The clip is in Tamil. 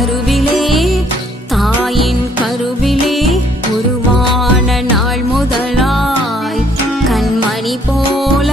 கருவிலே தாயின் கருவிலே உருவான நாள் முதலாய் கண்மணி போல